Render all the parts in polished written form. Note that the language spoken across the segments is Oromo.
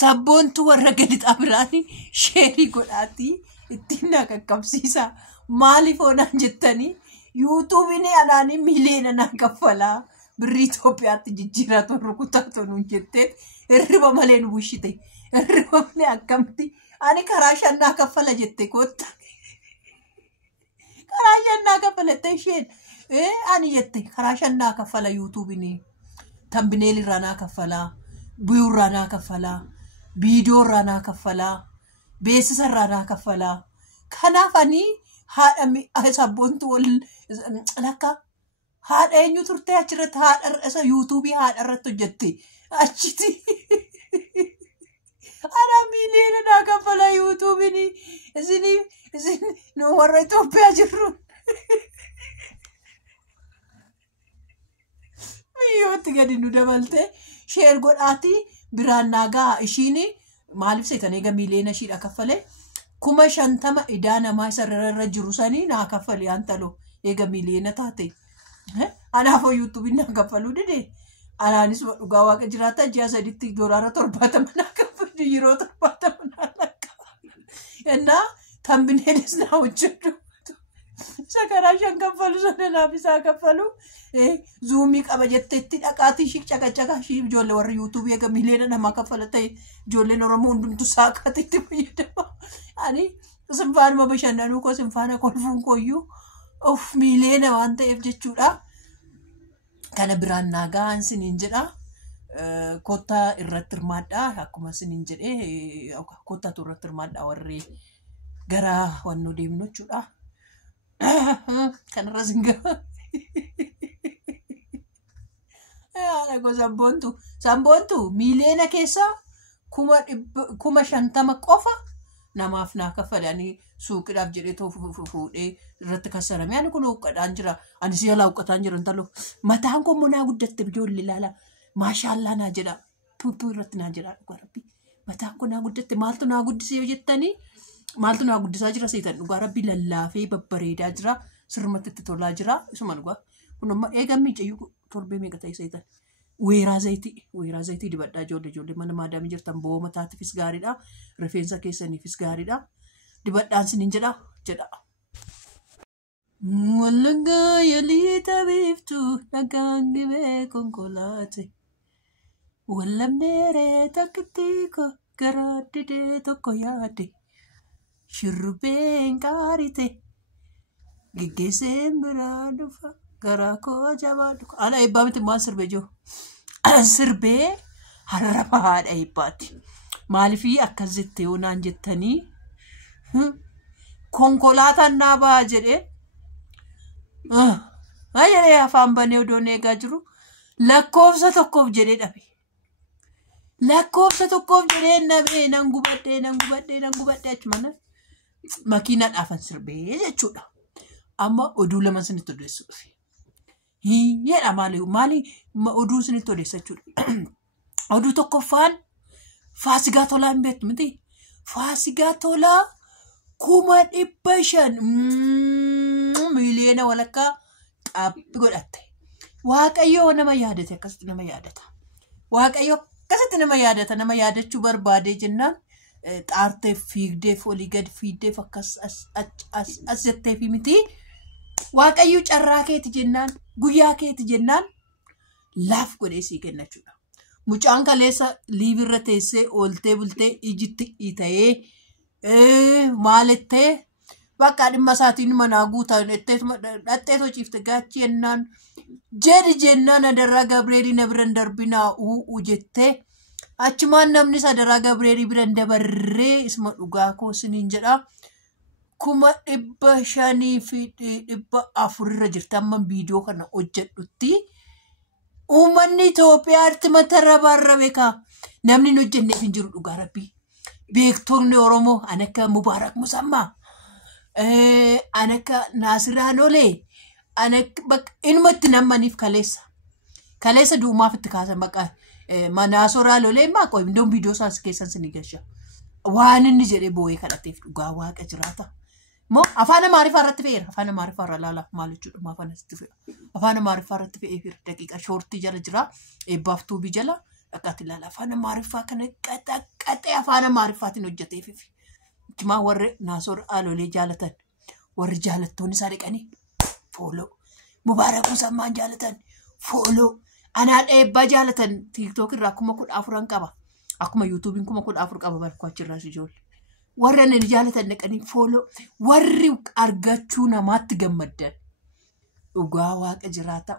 sabboontu warra gadi xabiraani sheerii godhaati ittiin naqaqqabsiisa maaliif oonaan jettanii yuutuubiin anaanii miliyoona naan kaffalaa birrii Itoophiyaatti jijjiiratu rukutaa tonuun jettee hirriba malee nu bushite hirriba malee akkamti ani karaa shannaa kaffala jette kotta karaa shannaa kaffalatte isheen ani jette karaa shannaa kaffala yuutuubiin tambineel irraa naa kaffalaa biyuu irraa naa kaffalaa viidiyoo irraa naa kaffalaa beeksisa irraa naa kaffalaa kanaaf ani haadha sabboontu wal lakka haadha eenyu turte achirratti haadha isa yuutuubii haadha irratti hojjette achiti ana miliyoona naa kaffala yuutuubiin isin nu warra Itoophiyaa jirru miyyootti gadi nu dabalte sheer godhaati biraan naagaa ishiin maaliif seetan eega miliyoona ishiidha kaffale 50,000 idaa namaa isarra jiru sanii naa kaffale antalo eega miliyoona taate anaafoo yuutuubiin naa kaffaluu dide anaanis dhugaa waaqa jiraata ji'a sadiitti $70 naa kaffalu yeroo 70 naa lakka ennaa tambineelis naa hojjedhu isa karaa shan kaffalu sana naaf isaa kaffalu zuumii qaba jetteetti dhaqaatii shii caqacaqaa shii ijoollee warra yuutuubii eega miliyoona namaa kaffala ta'e ijoolleen Oromoo hundumtu saaqaatitti fayyadama ani sinfaanuma bashannanuu koo sinfaana kolfuun kooyyuu of miliyoona waan ta'eef jechuudha kana biraan naagaan siniin jedha kottaa irratti hirmaadhaa akkuma siniin jedhee kottaatu irratti hirmaadhaa warri gara wannoo deemnu jechuudha kanarra singaa go sabboontu miliyoona keessa 50,000 qofa namaaf naa kaffalanii suuqiidhaaf jedhee fuudhee irratti kasarame ani kun uqqadhaan jira ani si yaalaa uqqataan jira intalo mataan koo munaa guddatte ijoollee ilaala maashaallah naa jedha tuutuu irratti naa jedha dhugaa rabbi mataan koo naa guddatte maaltu naa guddisee jettanii maaltu naa guddisaa jira seetan dhugaa rabbi lallaafee babbareedaa jira sirmatti itti tolaa jira isuma dhugaa kun amma eegan miicayyuu torbee meeqa ta'e seetan weeraa zayitii dibadhaa ijoollee mana maadaamii jirtan bo'oo mataatiifis gaariidha rifeensa keessaniifis gaariidha dibadhaan siniin jedha Wallaggaa yalii taphiftu dhagaan dhibee konkolaate wallamneeree takkitti garaa didee tokko yaade shirrubbeen qaarite geggeesseen biraa dhufa garaa koo jabaa dhufa ala eebbaa miti maal sirbee jiru sirbee harraba haadha eebbaati maaliifii akkas jettee naan jettanii konkolaataan naa ba'a jedhee ayyalee afaan banee odoon eegaa jiru lakkoofsa tokkoof jedhee dhabe lakkoofsa tokkoof jedhee nabee nan gubadhee achumana makiina dhaafan sirbee jechuudha amma oduu lama sinitti odeessu dhufe hiyyeedha maali oduu sinitti odeessa jechuudha oduu tokkoffaan Faasigaa Tolaa hin beektu miti Faasigaa Tolaa 500,000 miliyoona walakkaa qabbi godhatte waaqayyoo nama yaadate akkasitti nama yaadata waaqayyoo akkasitti nama yaadata nama yaadachuu barbaadee jennaan xaarteef fiigdeef olii gad fiigdeef akkas as jetteef miti waaqayyoo carraa keeti jennaan guyyaa keeti jennaan laaf godhee sii kenna jechuudha mucaan kaleessa liibirra teessee ooltee bultee ijitti ita'ee maalittee bakka dhimma isaatiin manaa guutaan dhattee tociifte gaachi jennaan jedhi jennaan Adaraa Gabreelii na biran darbinaa jettee achumaan namni Adaraa Gabreelii biran dabarree isma dhugaa koo siniin jedha 500,000 fi 400 irra jirti amma viidiyoo kana hojjedhutti uummanni Itoophiyaa artimata rabaarrabe ka namni hojjenneef hin jiru dhugaa rabbii beektoonni Oromoo anakka Mubaarak Musammaa anakka Naasiraan Olee anakka inumatti namaniif kaleessa duumaaf itti kaasan baqa Manaasoraan Olee maa qoy indoon viidiyoo isaas keessan sinii gasha waan inni jedhee boo'ee kadhateef dhugaa waaqa jiraata moo afaan Amaariffaa irratti fe'eera afaan Amaariffaa irra laala maal jechuudha afaan asitti fe'a afaan Amaariffaa irratti fe'ee daqiiqa shoortii jala jira eebbaaf tuubii jala dhaqaatti laala afaan Amaariffaa kana dhaxee afaan Amaariffaatiin hojjeteef. Cimaa warri Naasoor Alolee jaalatan warri jaalattoonni isaa dhiqanii fooloo. Mubaarakuu Sammaan jaalatan fooloo. Anaa dheebbaa jaalatan TikTok irraa 14,000 qaba. Akkuma YouTubein 14,000 qaba barkuu achirraas ijoollee. Warra inni jaalatan dhiqanii fooloo. Warri argachuu namaatti gammaddan. Dhugaa waaqa jiraata.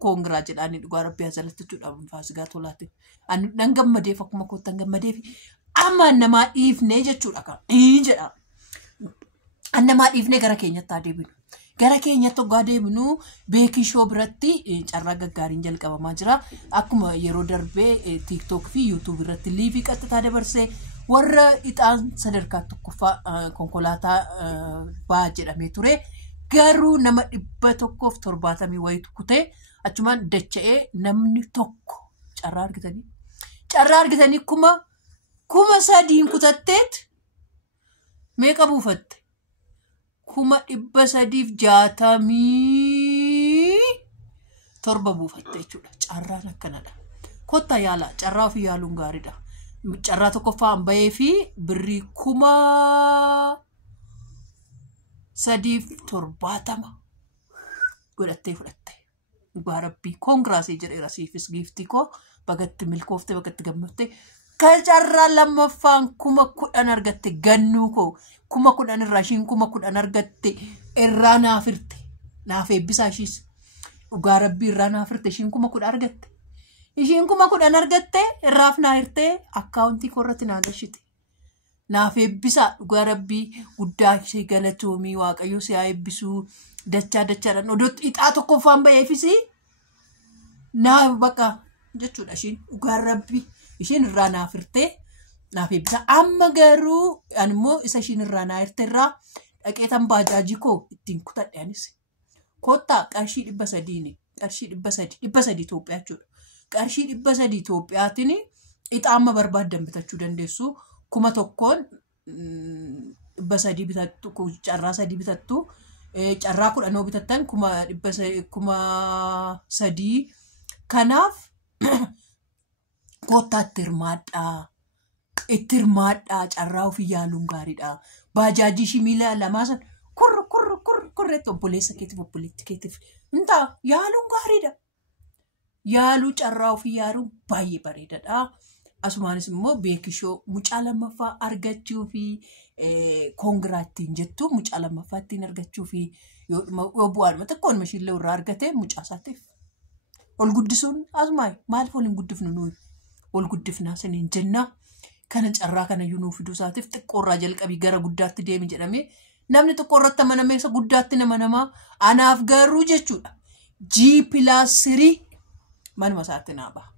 Koongiraa jedhaanii dhugaa rabbii ajalatti jechuudhaan faasigaa tolaatti. Ani nan gammadeef akkuma kottan gammadeef amma namaa dhiifnee jechuudha kan. Jedha. Namaa dhiifnee gara keenyatti adeemnu. Gara keenyatti hoggaa deemnu beekii shoo biratti carraa gaggaariin jalqabamaa jira. Akkuma yeroo darbee TikTok fi YouTube irratti liivii qaxxataa dabarsee warra ixaan sadarkaa tokkoffaa konkolaataa baa jedhamee ture. Garuu nama 170 wayitu kutee achumaan dacha'ee namni tokko carraa argitanii kuma sadiin kutatteet meeqa buufatte 367 buufatte jechuudha. Carraan akkanadha. Kottaa yaala carraa ofii yaaluun gaariidha. Carraa tokkoffaan bahee fi birrii 370 godhattee fudhatte. Dhugaa rabbii koongiraasii jedheera siifis giiftii koo bagatti milkooftee bagatti gammattee. Carraa lammaffaan 10,000 argatte gannuu koo 10,000 irraa ishiin 10,000 argatte irraa naafirte naaf eebbisaa ishiis dhugaa rabbii irraa naafirte ishiin 10,000 argatte ishiin 10,000 argatte irraaf naafirte akkaawuntii korratti naagashite naaf eebbisaa dhugaa rabbii guddaa ishee galatoomii waaqayyo si haa eebbisuu dachaadhaan odooti ixaa tokkoffaan baheefis naaf baqa jechuudha ishiin dhugaa rabbii. Ishiin irraa naafirtee naaf eebbisa. Amma garuu animmoo isa ishiin irraa naafirte irraa dhaqeetan baajaajii koo ittiin kutadhe anis. Kottaa qarshii 300 qarshii 300 Itoophiyaa jechuudha. Qarshii 300 Itoophiyaatiin ixaa amma barbaaddan bitachuu dandeessu. 1,300 bitattu carraa 3 bitattu. Carraa 10 bitattan 300 kanaaf. Kottaa itti hirmaadhaa carraa ofii yaaluun gaariidha. Baajaajii ishii miila lamaa san kurreetti obboleessa keetiif intaa yaaluun gaariidha. Yaaluu carraa ofii yaaluun baay'ee bareedaadha. Asumaanis immoo beekishoo mucaa lammaffaa argachuu fi koongiraa ittiin jettu mucaa lammaffaa ittiin argachuu fi yoo bu'aadhuma xiqqoon mashiillee irraa argate mucaa isaatiif ol guddisuun asumaay maaliif ol hin guddifnu nuyi? Ol guddifnaa saniin jenna kana carraa kana yunuu fiduu isaatiif xiqqoorraa jalqabii gara guddaatti deemi jedhamee namni xiqqoorratti amanamee isa guddaatti nama namaa anaaf garuu jechuudha. G+3 manuma isaatti naa baha.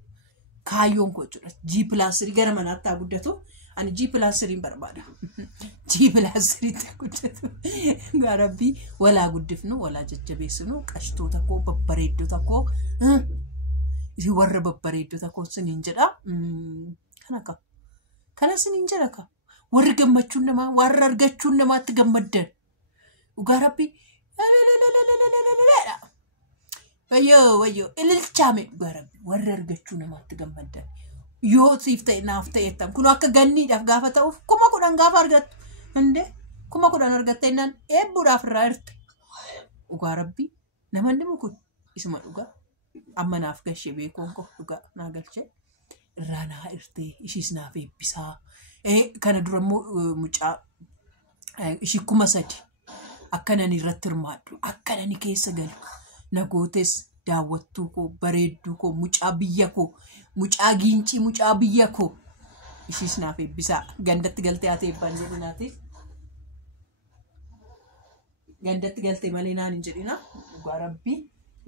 Kaayyoon koo jechuudha. G+3 gara manaatti haa guddatu. Ani G+3 barbaada. G+3 guddatu. Gaarabbii walaa guddifnu walaa jajjabeessinu qashtoota koo babbareeddota koo warra babbareeddota koo siniin jedha. Kana siniin jedha ka. Warri gammachuun namaa warra argachuun namaatti gammaddan. Dhugaa rabbii wayyoo ililchaame dhugaa rabbii warri argachuu namaatti gammaddan. Yoo siif ta'e naaf ta'ettan kun akka ganniidhaaf gaafa ta'uuf 10,000 gaafa argattu. Hinde 10,000 argatte innaan eebbuudhaaf irraa hirte. Dhugaa rabbii namanni kun isuma dhugaa. Amma naaf gashee beekuun koo dhugaa naa galchee irraa naa hirtee ishiis naaf eebbisaa. Kana dura mucaa ishii 3,000 akkanani irratti hirmaadhu akkanani keessa galu nagootes daawwattuu koo bareedduu koo mucaa biyya koo mucaa giincii mucaa biyya koo ishiis naaf eebbisaa. Gandatti galtee haa eebbaan jedhinaati. Gandatti galtee malee naan hin jedhina. Dhugaa rabbii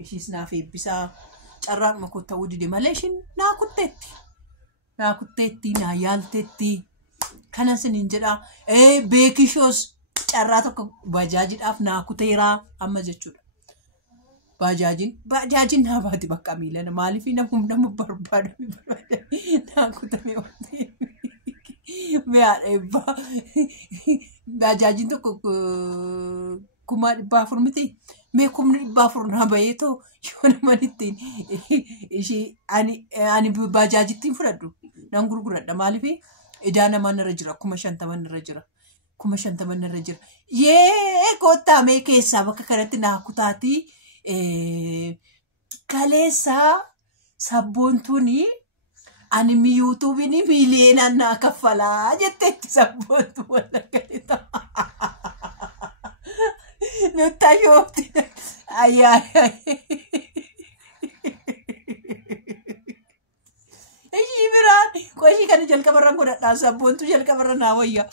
ishiis naaf eebbisaa. Carraan makoo ta'uu dide malee ishiin naa kutteetti naa yaalteetti. Kana siniin jedha. Beekishoos carraa tokko baajaajiidhaaf naa kuteeraa amma jechuudha. Baajaajiin naa baati bakka miilana maaliif nama barbaadu naa kutamee mi'aadha eebbaa. Baajaajiin tokko 4,000 miti. Mee 4,000 naa bahee too yoo naman ittiin ishee ani baajaajittiin fudhadhu nan gurguradha maaliif idaana manarra jira 50 manarra jira 50 manarra jira yee kottaa mee keessaa bakka kanatti naa kutaatii kaleessa sabboontuuni ani YouTube'ini miliyoona naa kaffalaa jetteetti sabboontu wala galita nutti ayooti ayyaay Ishii biraan qoshii kana jalqabarran godhadhaa sabboontu jalqabarra naa wayya